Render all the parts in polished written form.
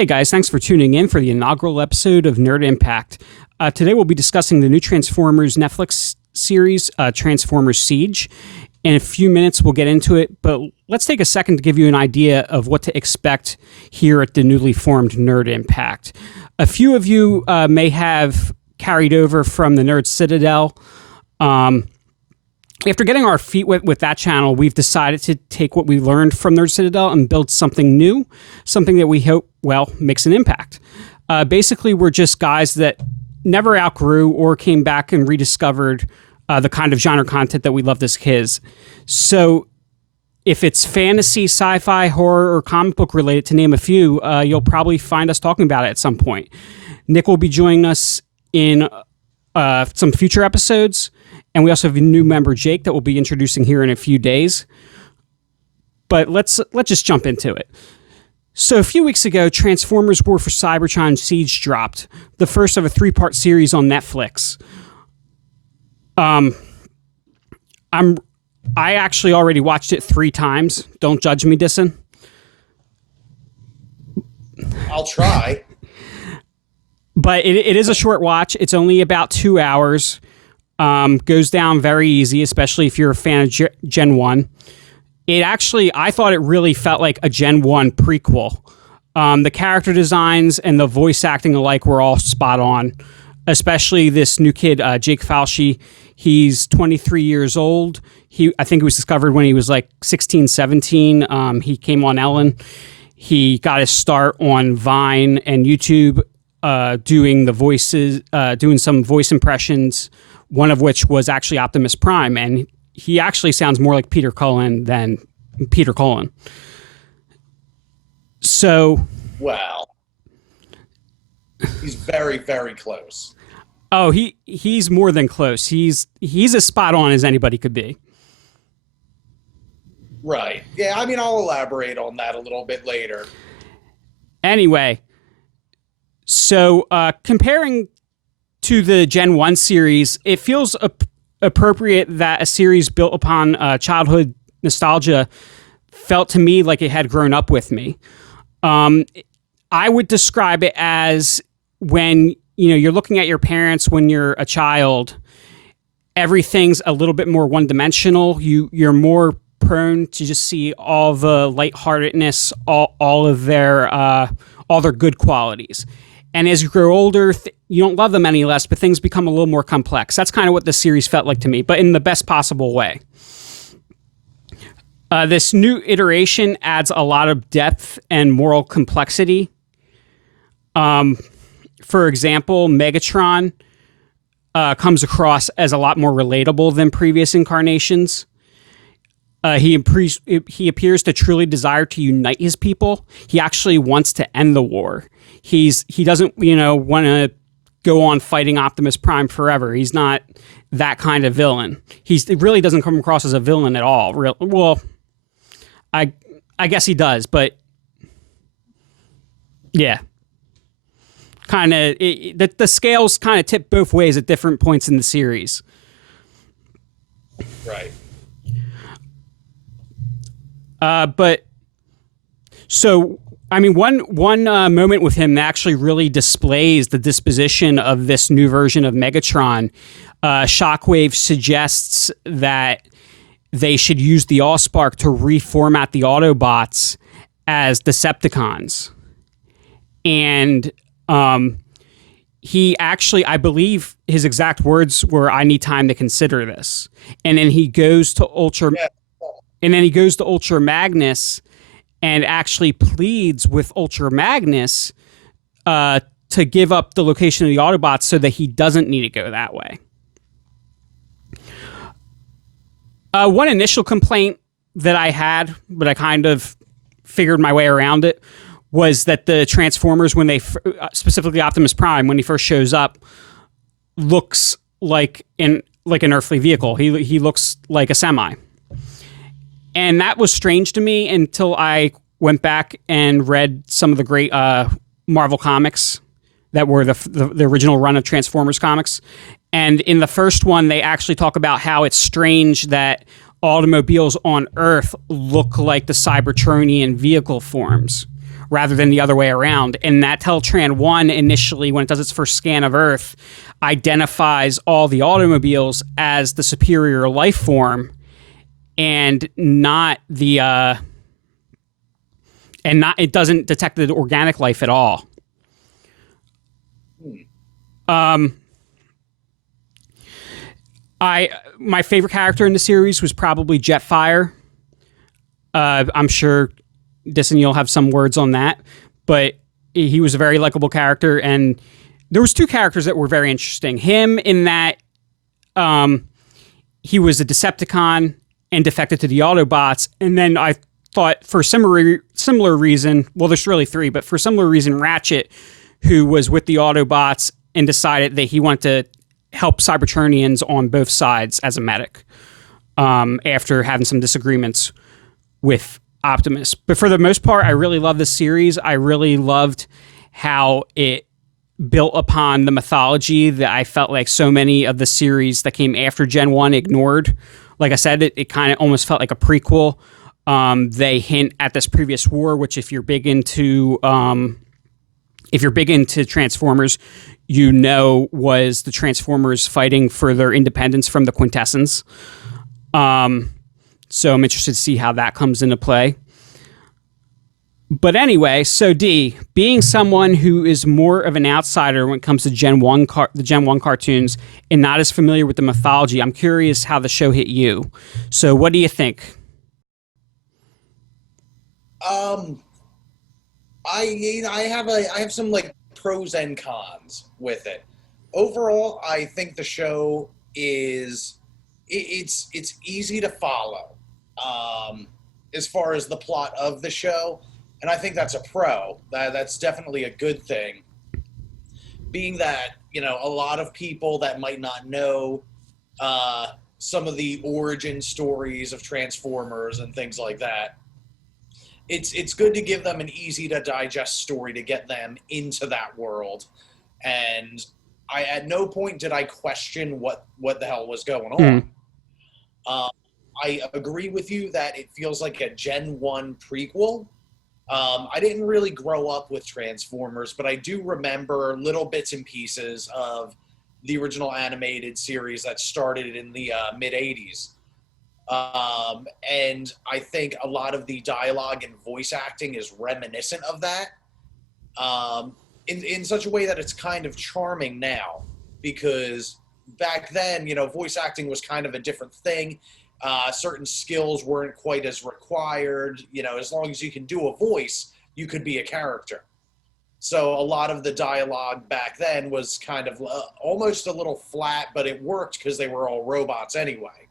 Hey guys, thanks for tuning in for the inaugural episode of Nerd Impact. Today we'll be discussing the new Transformers Netflix series, Transformers Siege. In a few minutes we'll get into it, but let's take a second to give you an idea of what to expect here at the newly formed Nerd Impact. A few of you may have carried over from the Nerd Citadel. After getting our feet wet with that channel, we've decided to take what we learned from Nerd Citadel and build something new, something that we hope, makes an impact. Basically, we're just guys that never outgrew or came back and rediscovered the kind of genre content that we loved as kids. So if it's fantasy, sci-fi, horror, or comic book related, to name a few, you'll probably find us talking about it at some point. Nick will be joining us in some future episodes. And we also have a new member, Jake, that we'll be introducing here in a few days. But let's just jump into it. So a few weeks ago, Transformers War for Cybertron Siege dropped, the first of a 3-part series on Netflix. I actually already watched it 3 times. Don't judge me, Disson. I'll try. But it is a short watch. It's only about 2 hours. Goes down very easy, especially if you're a fan of Gen 1. I thought it really felt like a Gen 1 prequel. The character designs and the voice acting alike were all spot on, especially this new kid, Jake Falsey. He's 23 years old. I think he was discovered when he was like 16, 17. He came on Ellen. He got his start on Vine and YouTube, doing the voices, doing some voice impressions, one of which was actually Optimus Prime, and he actually sounds more like Peter Cullen than Peter Cullen. So... Wow. He's very, very close. Oh, he's more than close. He's as spot on as anybody could be. Right. Yeah, I mean, I'll elaborate on that a little bit later. Anyway, so comparing to the Gen 1 series, it feels appropriate that a series built upon childhood nostalgia felt to me like it had grown up with me. I would describe it as when you're looking at your parents when you're a child, everything's a little bit more one-dimensional. You're more prone to just see all the lightheartedness, all their good qualities. And as you grow older, you don't love them any less, but things become a little more complex. That's kind of what the series felt like to me, but in the best possible way. This new iteration adds a lot of depth and moral complexity. For example, Megatron comes across as a lot more relatable than previous incarnations. He appears to truly desire to unite his people. He actually wants to end the war. He doesn't, want to go on fighting Optimus Prime forever. He's not that kind of villain. It really doesn't come across as a villain at all. Well, I guess he does, but yeah. Kind of, the scales kind of tip both ways at different points in the series. Right. But so, I mean, one moment with him that actually really displays the disposition of this new version of Megatron. Shockwave suggests that they should use the Allspark to reformat the Autobots as Decepticons. And he actually, I believe his exact words were, "I need time to consider this." And then he goes to Ultra Magnus and actually pleads with Ultra Magnus to give up the location of the Autobots so that he doesn't need to go that way. One initial complaint that I had, but I kind of figured my way around it, was that the Transformers, when they specifically Optimus Prime, when he first shows up, looks like an earthly vehicle. He looks like a semi. And that was strange to me until I went back and read some of the great Marvel comics that were the original run of Transformers comics. And in the first one, they actually talk about how it's strange that automobiles on Earth look like the Cybertronian vehicle forms, rather than the other way around. And that Teltran 1 initially, when it does its first scan of Earth, identifies all the automobiles as the superior life form and not the it doesn't detect the organic life at all. My favorite character in the series was probably Jetfire. I'm sure Disson, you'll have some words on that, but he was a very likable character, and there was two characters that were very interesting. Him in that he was a Decepticon and defected to the Autobots, and then I thought for similar reason, well, there's really three, but for similar reason, Ratchet, who was with the Autobots and decided that he wanted to help Cybertronians on both sides as a medic after having some disagreements with Optimus. But for the most part, I really love this series. I really loved how it built upon the mythology that I felt like so many of the series that came after Gen 1 ignored. Like I said, it kind of almost felt like a prequel. They hint at this previous war, which if you're big into Transformers, you know was the Transformers fighting for their independence from the Quintessence. So I'm interested to see how that comes into play. But anyway, so D, being someone who is more of an outsider when it comes to the Gen 1 cartoons and not as familiar with the mythology, I'm curious how the show hit you. So what do you think? I have some like pros and cons with it. Overall, I think the show is it's easy to follow as far as the plot of the show, and I think that's a pro. That's definitely a good thing. Being that, you know, a lot of people that might not know some of the origin stories of Transformers and things like that, it's good to give them an easy to digest story to get them into that world. And I at no point did I question what the hell was going on. I agree with you that it feels like a Gen 1 prequel. I didn't really grow up with Transformers, but I do remember little bits and pieces of the original animated series that started in the mid-'80s. And I think a lot of the dialogue and voice acting is reminiscent of that, in such a way that it's kind of charming now, because back then, you know, voice acting was kind of a different thing. Certain skills weren't quite as required. You know, as long as you can do a voice, you could be a character. So a lot of the dialogue back then was kind of almost a little flat, but it worked because they were all robots anyway.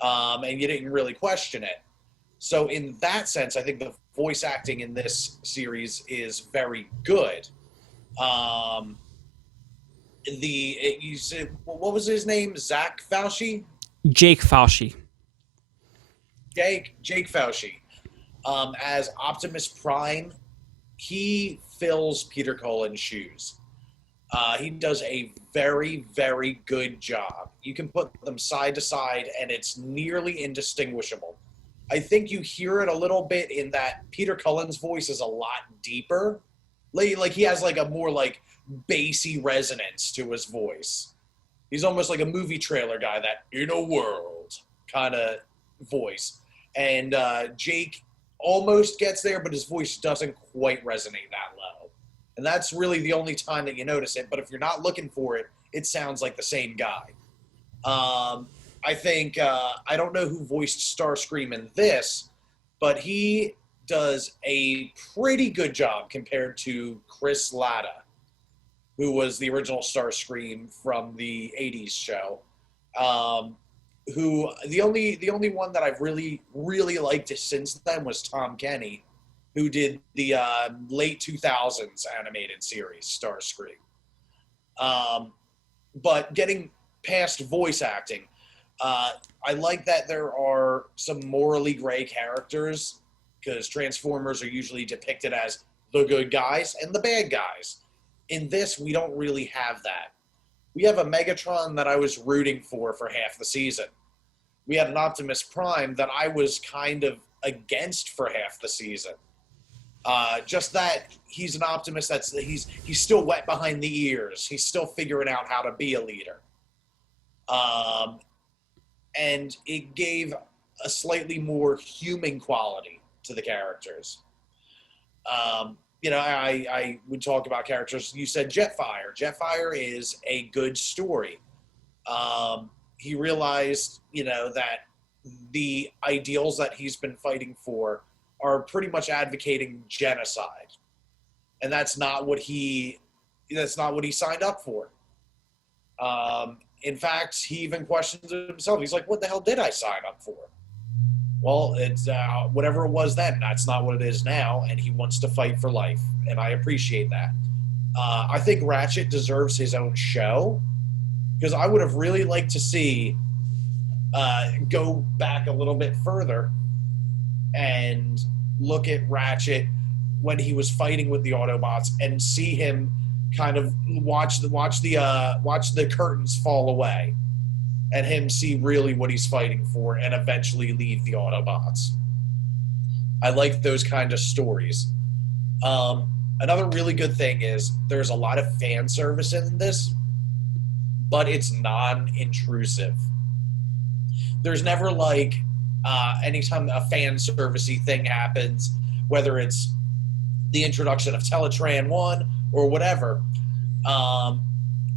And you didn't really question it. So in that sense, I think the voice acting in this series is very good. You said, what was his name? Zach Fauci? Jake Fauci. Jake Fauci. As Optimus Prime, he fills Peter Cullen's shoes. He does a very, very good job. You can put them side to side, and it's nearly indistinguishable. I think you hear it a little bit in that Peter Cullen's voice is a lot deeper. Like he has like a more like bassy resonance to his voice. He's almost like a movie trailer guy, that in a world kind of voice. And Jake almost gets there, but his voice doesn't quite resonate that low. And that's really the only time that you notice it. But if you're not looking for it, it sounds like the same guy. I think, I don't know who voiced Starscream in this, but he does a pretty good job compared to Chris Latta, who was the original Starscream from the 80s show. Who the only one that I've really, really liked since then was Tom Kenny, who did the late 2000s animated series Starscream. But getting past voice acting, I like that there are some morally gray characters, because Transformers are usually depicted as the good guys and the bad guys. In this, we don't really have that. We have a Megatron that I was rooting for half the season. We had an Optimus Prime that I was kind of against for half the season. Just that he's an optimist. He's still wet behind the ears. He's still figuring out how to be a leader. And it gave a slightly more human quality to the characters. I would talk about characters. You said Jetfire. Jetfire is a good story. He realized, that the ideals that he's been fighting for are pretty much advocating genocide. And that's not what he signed up for. In fact, he even questions himself. He's like, what the hell did I sign up for? Well, it's whatever it was then. That's not what it is now, and he wants to fight for life, and I appreciate that. I think Ratchet deserves his own show, because I would have really liked to see go back a little bit further and look at Ratchet when he was fighting with the Autobots and see him kind of watch the curtains fall away and him see really what he's fighting for and eventually leave the Autobots. I like those kind of stories. Another really good thing is there's a lot of fan service in this, but it's non-intrusive. There's never anytime a fan servicey thing happens, whether it's the introduction of Teletran 1 or whatever,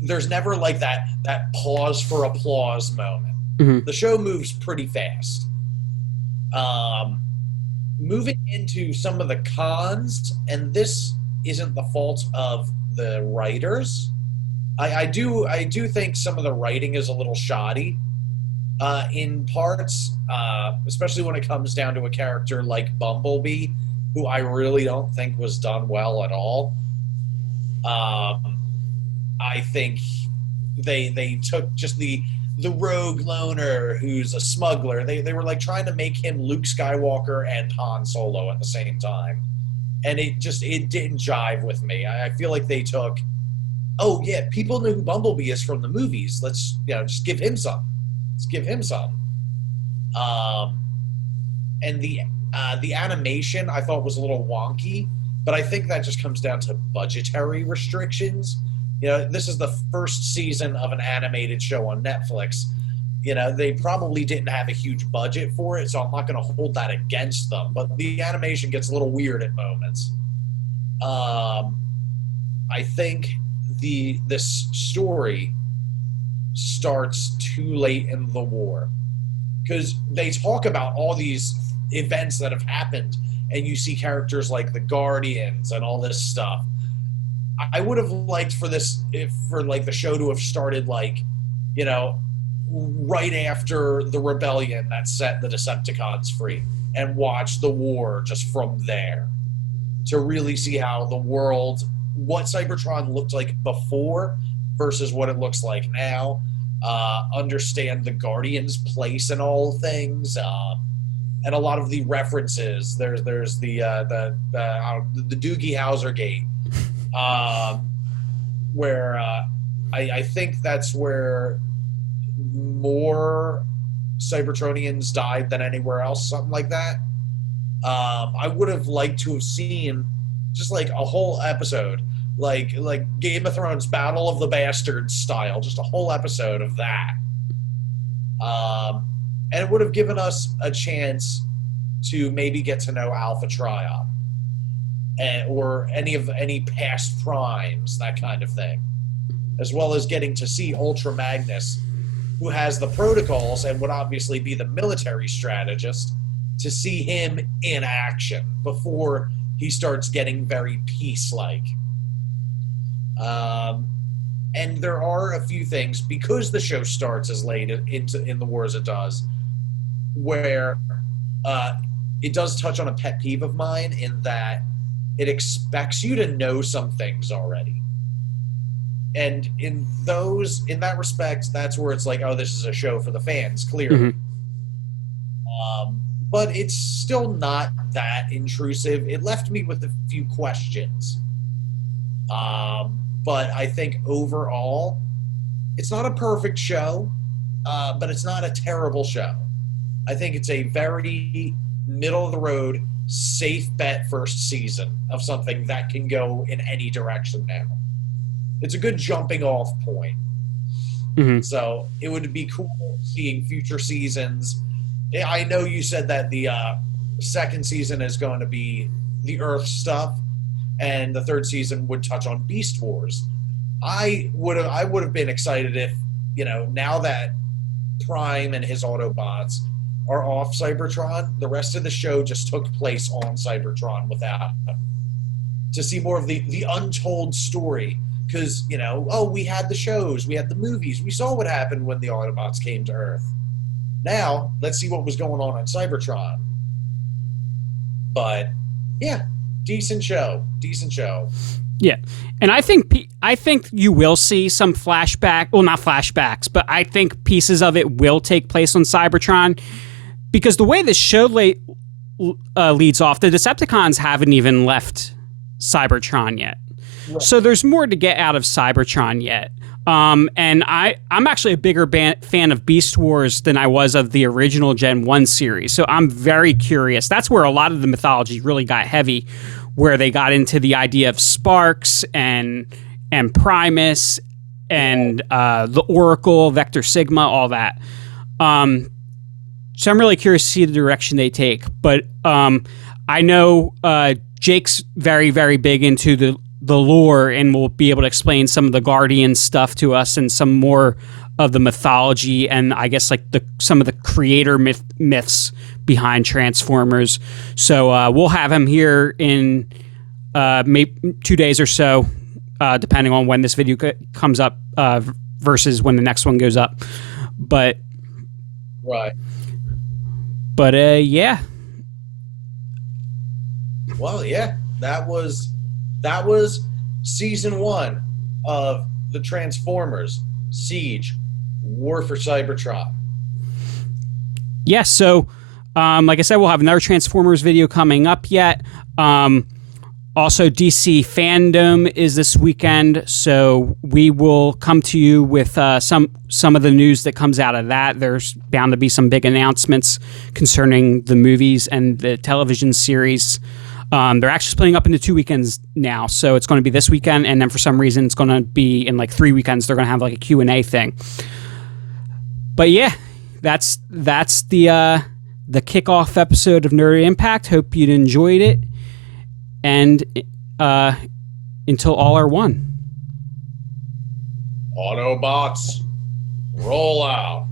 there's never that pause for applause moment. Mm-hmm. The show moves pretty fast. Moving into some of the cons, and this isn't the fault of the writers. I do think some of the writing is a little shoddy in parts, especially when it comes down to a character like Bumblebee, who I really don't think was done well at all. I think they took just the rogue loner who's a smuggler. They were trying to make him Luke Skywalker and Han Solo at the same time. And it didn't jive with me. I feel like they took, oh yeah, people know who Bumblebee is from the movies. Let's just give him some. Let's give him some. And the animation I thought was a little wonky, but I think that just comes down to budgetary restrictions. This is the first season of an animated show on Netflix. They probably didn't have a huge budget for it, so I'm not going to hold that against them. But the animation gets a little weird at moments. I think this story starts too late in the war, because they talk about all these events that have happened, and you see characters like the Guardians and all this stuff. I would have liked for the show to have started right after the rebellion that set the Decepticons free, and watch the war just from there to really see how the world, what Cybertron looked like before versus what it looks like now. Understand the Guardians' place in all things, and a lot of the references. There's the Doogie Howser Gate, where I think that's where more Cybertronians died than anywhere else, something like that. I would have liked to have seen just a whole episode, like Game of Thrones Battle of the Bastards style, just a whole episode of that. And it would have given us a chance to maybe get to know Alpha Trion, or any past primes, that kind of thing, as well as getting to see Ultra Magnus, who has the protocols and would obviously be the military strategist, to see him in action before he starts getting very peace-like. And there are a few things, because the show starts as late in the war as it does, where it does touch on a pet peeve of mine, in that it expects you to know some things already. And in that respect, that's where it's like, oh, this is a show for the fans, clearly. Mm-hmm. But it's still not that intrusive. It left me with a few questions. But I think overall, it's not a perfect show, but it's not a terrible show. I think it's a very middle-of-the-road, safe bet first season of something that can go in any direction now. It's a good jumping off point. Mm-hmm. So it would be cool seeing future seasons. I know you said that the second season is going to be the Earth stuff, and the third season would touch on Beast Wars. I would have been excited if, now that Prime and his Autobots are off Cybertron, the rest of the show just took place on Cybertron without them. To see more of the untold story. Because, we had the shows, we had the movies, we saw what happened when the Autobots came to Earth. Now, let's see what was going on Cybertron. But, yeah, decent show. Yeah, and I think you will see some flashback. Well, not flashbacks, but I think pieces of it will take place on Cybertron, because the way this show leads off, the Decepticons haven't even left Cybertron yet. Right. So there's more to get out of Cybertron yet. And I'm actually a bigger fan of Beast Wars than I was of the original Gen 1 series. So I'm very curious. That's where a lot of the mythology really got heavy, where they got into the idea of Sparks and Primus and the Oracle, Vector Sigma, all that. So I'm really curious to see the direction they take. But I know Jake's very, very big into the lore and will be able to explain some of the Guardian stuff to us and some more of the mythology and I guess like some of the creator myths behind Transformers. So we'll have him here in maybe 2 days or so, depending on when this video comes up versus when the next one goes up. But right. But yeah. Well, yeah, that was season 1 of the Transformers Siege War for Cybertron. Yeah, so like I said, we'll have another Transformers video coming up yet. Also, DC Fandom is this weekend, so we will come to you with some of the news that comes out of that. There's bound to be some big announcements concerning the movies and the television series. They're actually splitting up into 2 weekends now, so it's going to be this weekend, and then for some reason it's going to be in like 3 weekends. They're going to have like a Q&A thing. But yeah, that's the kickoff episode of Nerd Impact. Hope you enjoyed it. And until all are one. Autobots, roll out.